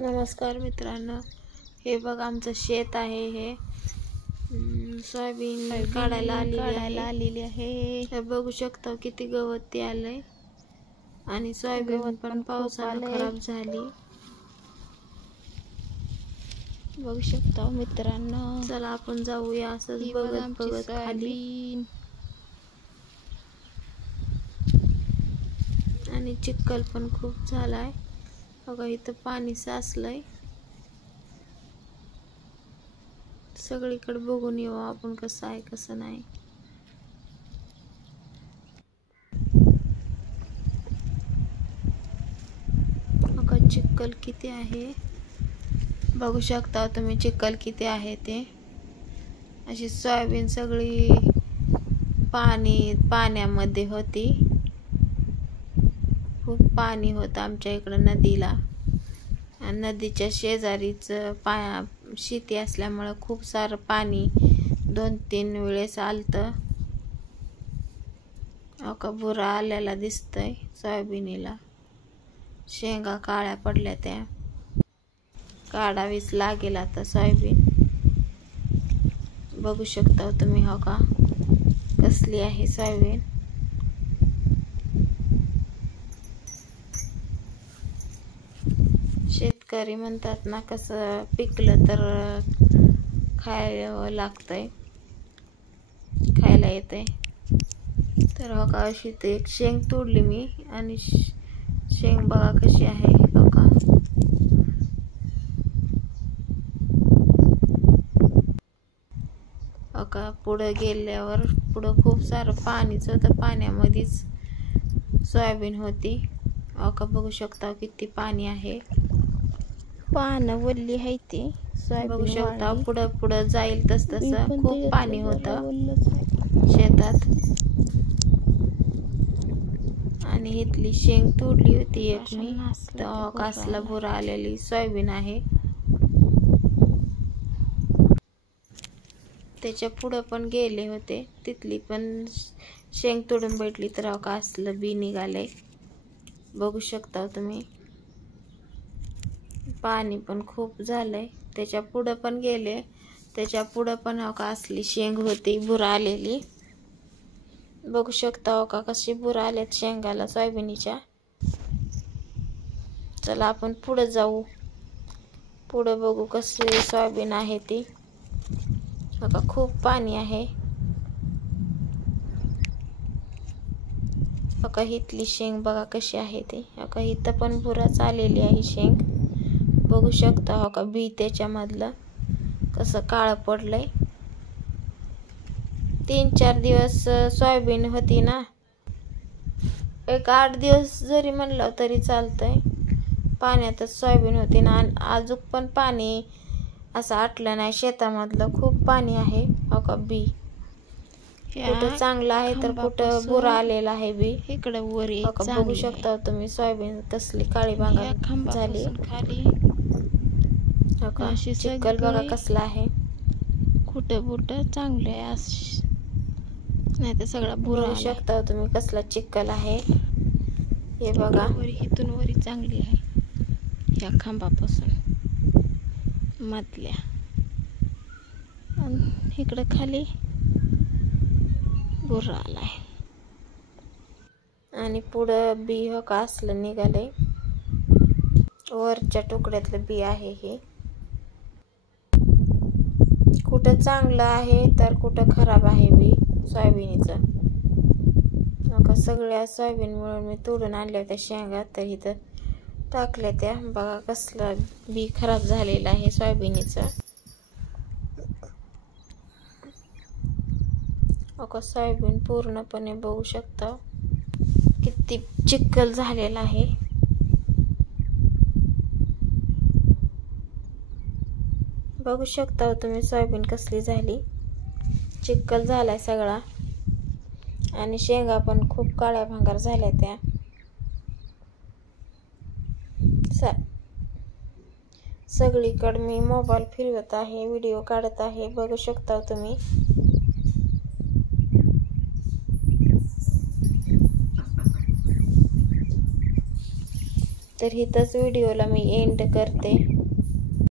नमस्कार मित्रांनो, हे बघा आमचं शेत आहे. हे सोयाबीन काढायला आलेली आहे. हे बघू शकता किती गवत ते आलंय आणि सोयाबीन पण पावसाने खराब झाली. बघू शकता मित्रांनो. चला आपण जाऊया असंच बघत बघत खाली. आणि चिखल पण खूप झालाय बघा, इथं पाणी साचलंय. सगळीकडे बघून येऊ आपण कसं आहे कसं नाही. बघा चिखल किती आहे, बघू शकता तुम्ही चिखल किती आहे ते. अशी सोयाबीन सगळी पाण्यामध्ये होती. खूप पाणी होतं आमच्या इकडं नदीला, आणि नदीच्या शेजारीच शेती असल्यामुळं खूप सारं पाणी 2-3 वेळेस आलतं. अका बुरा आलेला दिसतंय सोयाबीनीला. शेंगा काळ्या पडल्या, त्या काढावीच लागेल आता सोयाबीन. बघू शकता तुम्ही हो का कसली आहे सोयाबीन. शेतकरी म्हणतात ना, कसं पिकलं तर खायला लागतंय, खायला येतंय. तर हो का अशी ते एक शेंग तोडली मी, आणि शेंग बघा कशी आहे हो का. हो का पुढं गेल्यावर पुढं खूप सारं पाणीच होतं, पाण्यामध्येच सोयाबीन होती. हो का बघू शकता किती पाणी आहे. पानं वल्ली आहे ती बघू शकता. पुढं पुढं जाईल तसं खूप पाणी होतं शेतात. आणि इथली शेंग तोडली होती एक मी, तर कसला बुरा आलेली सोयाबीन आहे. त्याच्या पुढं पण गेले होते, तिथली पण शेंग तोडून भेटली, तर का असलं बी निघालंय. बघू शकता तुम्ही. पाणी पण खूप झालंय. त्याच्या पुढं पण गेले, त्याच्या पुढं पण हो का असली शेंग होती बुरा आलेली. बघू शकता हो का कशी बुरा आल्यात शेंगाला सोयाबीनीच्या. चला आपण पुढं जाऊ, पुढं बघू कसली सोयाबीन आहे ती. हो का खूप पाणी आहे. हो का इथली शेंग बघा कशी आहे ती. हो का इथं पण बुराच आलेली आहे शेंग. बघू शकता हो का बी त्याच्यामधलं कसं काळं पडलंय. 3-4 दिवस सोयाबीन होती ना, एक 8 दिवस जरी म्हणलं तरी चालतंय. पाण्यातच सोयाबीन होती ना, आणि अजून पण पाणी असं आटलं नाही शेतामधलं. खूप पाणी आहे. हो का बी कुठं चांगलं आहे तर कुठं बुरा आलेला आहे बी. इकडे वर बघू शकता तुम्ही सोयाबीन कसली काळी भांगा झाली. हो का चिखल बघा कसला आहे. कुठं बुटं चांगलं आहे, नाही तर सगळा बुरा. बघू शकता तुम्ही कसला चिखल आहे. हे बघा इथून वरी चांगली आहे, ह्या खांबापासून मधल्या, आणि इकडं खाली बुरा आलाय. आणि पुढं बी हो का असलं निघालंय. वरच्या तुकड्यातलं बी आहे हे. कुठं चांगलं आहे तर कुठं खराब आहे बी सोयाबीनीचं. हो का सगळ्या सोयाबीन मिळून मी तोडून आणल्या होत्या शेंगा, तर इथं टाकल्या त्या. बघा कसलं बी खराब झालेलं आहे सोयाबीनीचं. हो का सोयाबीन पूर्णपणे बघू शकता किती चिखल झालेला आहे. बघू शकता तुम्ही सोयाबीन कसली झाली. चिखल झालाय सगळा, आणि शेंगा पण खूप काळ्या भांगार झाल्या त्या. सगळीकडे मी मोबाईल फिरवत आहे, व्हिडिओ काढत आहे. बघू शकता तुम्ही. तर इथंच व्हिडिओला मी एंड करते.